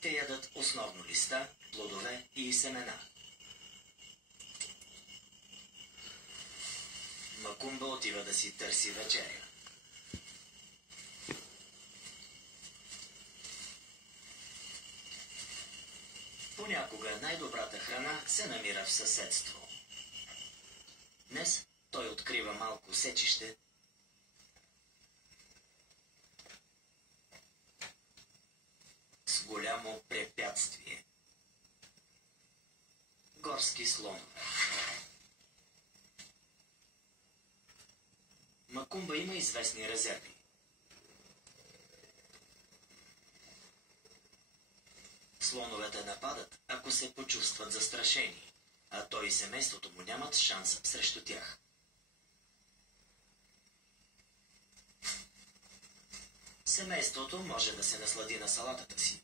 Те ядат основно листа, плодове и семена. Макумба отива да си търси вечеря. Понякога най-добрата храна се намира в съседство. Днес той открива малко сечище, с голямо препятствие. Горски слонове. Макумба има известни резерви. Слоновете нападат, ако се почувстват застрашени, а той и семейството му нямат шанс срещу тях. Семейството може да се наслади на салатата си.